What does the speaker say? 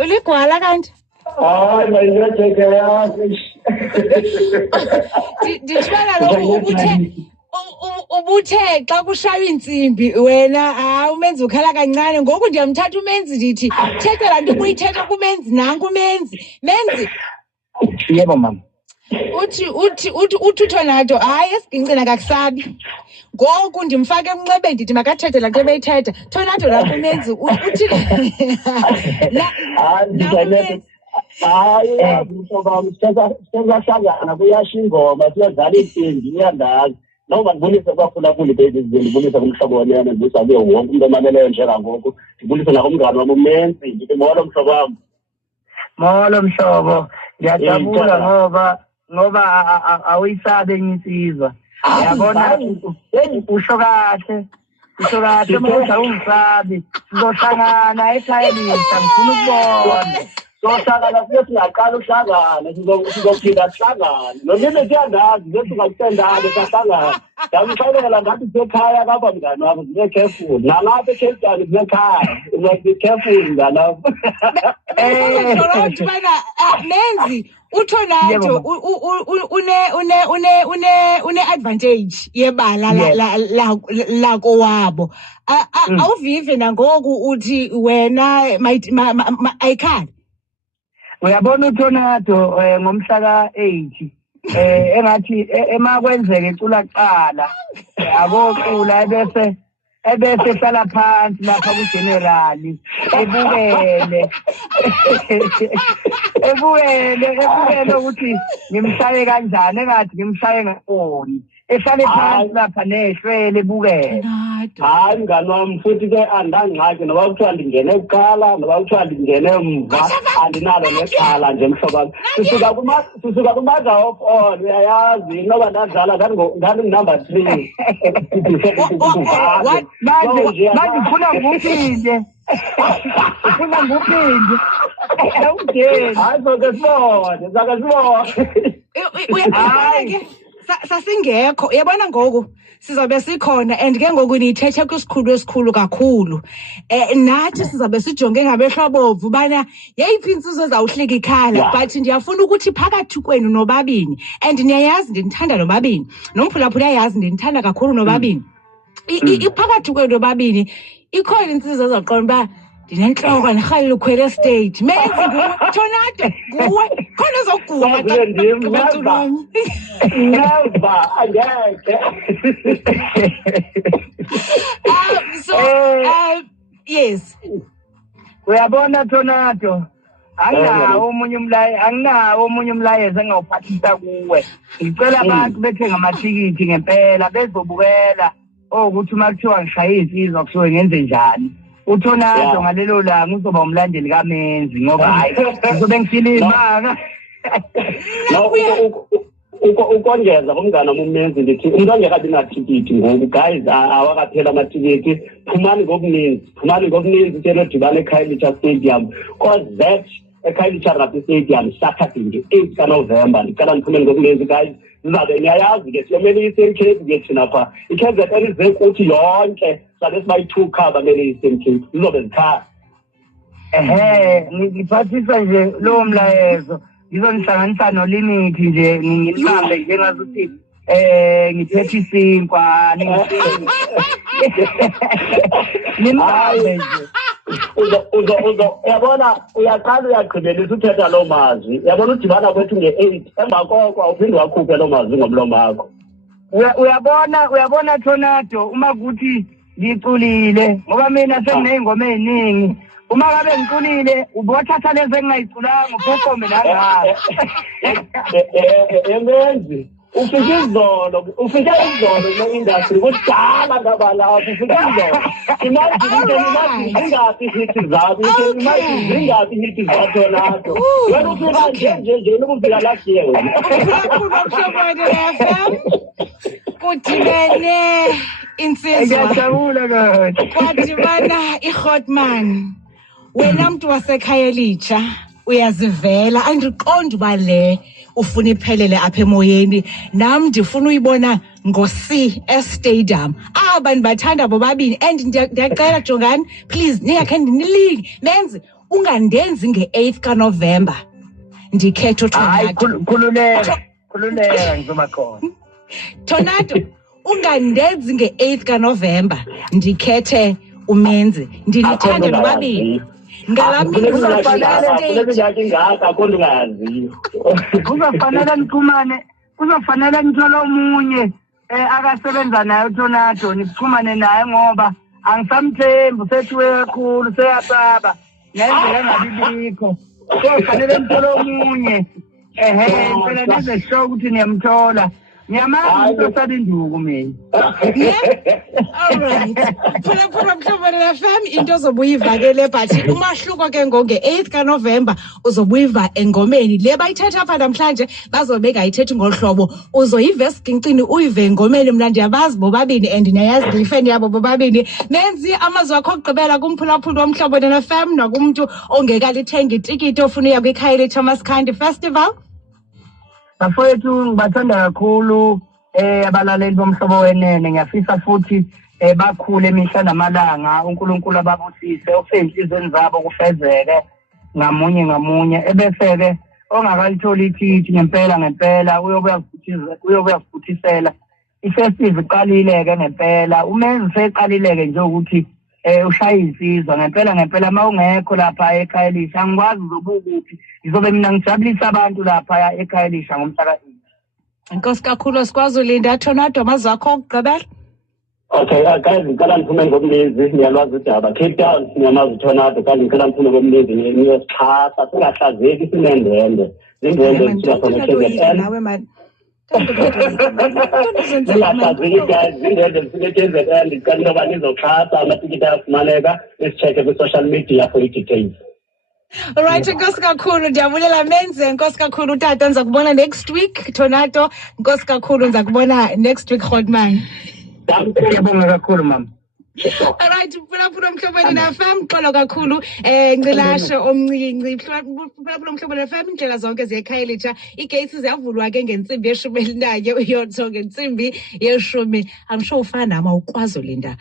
Uligwala kanti? Hayi mayinetheke yakhe. Ndishibana lokhu ubuthe xa kushaya intsimbi wena umenzi ukhala kancane ngoku ndiyamthatha umenzi ndithi thetha laa nto ubuyithetha kumenzi nanku menzi Yebo mama. uthi uThonato hayi esigincina kakusabi ngoku ndimfake emnxebeni ndithi makathethe laa nto ebeyithetha Thonato lapho umenzi uthi hayi mhlobo siyahlangana kuyasha ingoma siyadlala intsimbi iyandazi noma ndibulise kwaphulaphula ibhezi ndibulise kumhlobo wami ndibulise kuye wonke umuntu omameleyo njengangoku ndibulise nakumngane wami umenzi ndithi molo mhlobo wami. Molo mhlobo, ngiyajabula ngoba awuyisabe enye insizwa. Yabona usho kahle manje ungisabi. Sizohlangana ekhaya elisha ngifuna ukubona. Sohlangana siye singaqala uhlangane sizophinda sihlangane nolime kuyandazi zethi ungakusendane sahlangana ndamshayela ngathi sisekhaya kapha mngane wakho zibe careful nalapha eCape Town sisekhaya be careful ngalapho. Bana menzi uThonato une advantage yebala la kowabo awuvive nangoku uthi wena ayikhali. Uyabona uThonato ngomhla ka8 engathi emakwenzeke icula kuqala abocula ebese ehlala phansi lapha kugenerali ebukele ukuthi ngimshaye kanjani engathi ngimshaye ngafoni ehlale phansi lapha nehlwele ebukele. Hayi mngane wami futhi-ke andangxaki noba kuthiwa ndingene kuqala noba kuthiwa ndingene mva andinalo neqhala nje mhlobo wami sisuka kumaza of all uyayazi noba ndadlala ndandinumber 3 manje ufuna nguphinde hayi soke sibone sasingekho yabona ngoku sizabe sikhona and ke ngoku niyithethe kwisikhulu esikhulu kakhulu nathi sizabe sijonge ngamehlo abovu bana yeyiphi insizwe ezawuhlika ikhala but ndiyafuna ukuthi phakathi kwenu nobabini and niyayazi ndinithanda nobabini nomphulaphula yayazi ndinithanda kakhulu nobabini iphakathi kwenu nobabini ikhona insizwe ezaqonda uba ndinentloko ndirhalela ukhwele stage menzi nguThonato nguwe khona ezoguma never angeke. So yes uyabona Thonato anginawo omunye umlayezo engawuphathisa kuwe ngicela abantu bethenga amathikithi ngempela bezobukela ukuthi uma kuthiwa ngishaya insizwa kusuke ngenze njani. uThonato ngalelo langa uzoba umlandeli kaMenzi ngoba hayi uzobe ngifilimanga. Ukongeza kumngane wami uMenzi ndithi umuntu ongekabi nathikithi ngoku guys awakaphela amathikithi phumani ngobuninzi senodibana eKhayelitsha Stadium cause that eKhayelitsha Rugby Stadium Saturday nge-8 kaNovember ndicela niphumeni ngobuninzi guys sizabe niyayazi-ke siyomele i-Eastern Cape ke thina pha i-KZN ize kuthi yonke sabe sibayi-2 khaba mele i-Eastern Cape zizobe zikhaya. Ngiphathisa nje lowo mlayezo ngizonihlanganisa nolimithi nje ngibambe njengazuthi ngiphethe isinkwa nimbabe nje uyabona uyaqala uyagqibelisa uthetha loo mazwi yabona udibana kwethu nge-8 emva koko awuphinde wakhuphe loo mazwi ngomlomo wakho. uyabona Thonato uma kuthi ngiculile ngoba mina senginey'ngoma ey'ningi uma ngabe ngiculile ubothatha lezi engingayiculanga uphokome nangayo. Menzi ufike izolo kule-industry kudala ngabalapho ufike izolo imagine zingaphi ihithi zakho zingaphi ihithi zaThonato wena ufika nje ukufika last year kudibene insizwa kwadibana iHotman wena mntu waseKhayelitsha uyazivela andiqondi uba le ufuna iphelele apha emoyeni. Nam ndifuna uyibona ngo-CS Stadium. Aba ndibathanda bobabini and ndiyacela jongani please ningakhe ndinilinge menzi ungandenzi nge-8th kaNovember ndikhethe uTornado. Khululeka ngizoba khona. Tornado ungandenzi nge-8th kaNovember ndikhethe uMenzi. Ndinithanda nobabini. Kuzofanele ngithole omunye akasebenza naye uTornado nixhumane naye ngoba angisamthembi usethiwe kakhulu seyasaba ngendlela engabibikho. Kuzofanele ngithole omunye phela neze show ukuthi niyamthola. Ngiyamazi ukuthi osalinduku mina. Alright. Phula mhlobane FM into zobuyivakele but umahluko ke nge-8th kaNovember uzobuyiva engomeni le bayithetha apha namhlanje bazobe ngayithethi ngolhlobo uzoyiva esigincini uyive engomeni. Mna ndiyabazi bobabini and niyayazi ifeni yabo bobabini. Menzi amazwi akho okugqibela kumphulaphula womhlobane FM nakumuntu ongekalithenga itikiti ofuna uya kwiKhayelitsha Thomas Khandi Festival. Bafowethu ngibathanda kakhulu abalaleli bomhlobo wenene. Ngiyafisa futhi bakhule imihla namalanga uNkulunkulu ababusise ofenhlizweni zabo kufezeke ngamunye ebese ke ongakalitholi ithi ngempela uyobuya kufuthisela ifestival iqalile ke ngempela. Umenzi seqalile ke nje ukuthi ushaya insizwa ngempela mawungekho lapha eKhayelitsha angikwazi uzobukuphi. Ngizobe mina ngijabulisa abantu lapha eKhayelitsha ngomhla Inkosi kakhulu sikwazi ulinda Tornado amazwi akho okugqibela. Okay, guys, ngicela ngiphume ngomlezi niyalwazi udaba Cape Town niyamazi uTornado kanti ngicela ngiphume ngomlezi niyosixhasa singahlazeki sinendende indende sithiwa khona KZN nawe man. Singahlazeki guys indende sithiwa KZN ndicela intoba nizoxhasa amatikiti ayafumaneka nisicheke kwi-social media for i-details. Alright, Nkosi kakhulu ndiyabulela Menze. Nkosi kakhulu tata ndiza kubona next week. Tornado Nkosi kakhulu ndiza kubona next week Godman. Ngiyabonga kakhulu mama. Alright, phulaphula mhlobane FM xolo kakhulu Ncilashe omncinci phulaphula mhlobane FM indlela zonke ziyeKhayelitsha igates ziyavulwa ke ngentsimbi ye-11 uyotho ngentsimbi ye-10. I'm sure ufana nama ukwazi ulinda